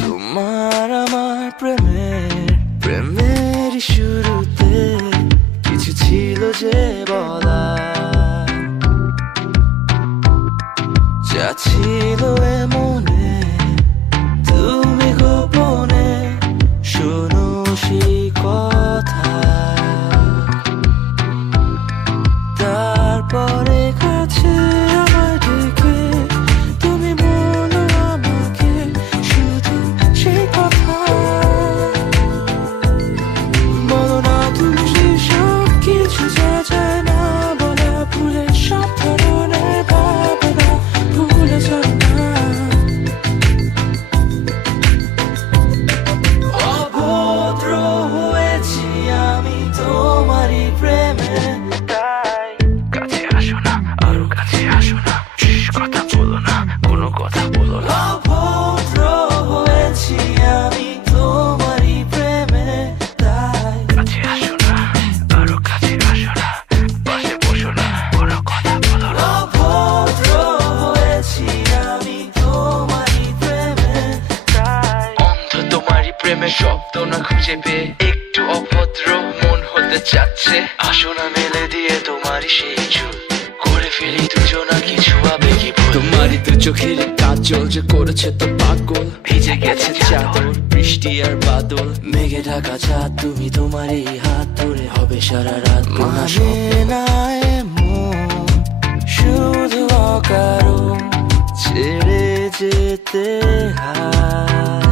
তোমার আমার প্রেমের শুরুতে কিছু ছিল যে বলা, যা ছিল মনে তুমি গোপনে শোনো সেই কথা। তারপরে কাছে আমার ডেকে তুমি বলো আমাকে শুধু সেই কথা। বলো না তুমি সব কিছু যা যায় না বলা, ভুলে সব ধরনের ভাবনা ভুলে যাও না। অভদ্র হয়েছি আমি তোমারই প্রেমে, তাই কাছে আসো না, আরো কাছে আসো না, কথা বলো না, কোনো কথা বলো না। অভদ্র হয়েছি আমি তোমারই প্রেমে, তাই কাছে আসো না, আরো কাছে আসো না, পাশে বসো না, কোনো কথা বলো না। অভদ্র হয়েছি আমি তোমারই প্রেমে, তাই অন্ধ তোমারই প্রেমে শব্দ না খুঁজে পেয়ে একটু অভদ্র মন হতে চাচ্ছে। আসো না মেলে দিয়ে তোমারই সেই চুল করে ফেলি দুজনা কিছু আবেগী ভুল। তোমারই দু চোখের কাজল যে করেছে তো পাগল, ভিজে গেছে চাদর বৃষ্টি আর বাদল, মেঘে ঢাকা চাঁদ তুমি তোমারই হাত ধরে হবে সারা রাত। মানে না এমন শুধু অকারণ ছেড়ে যেতে হয়।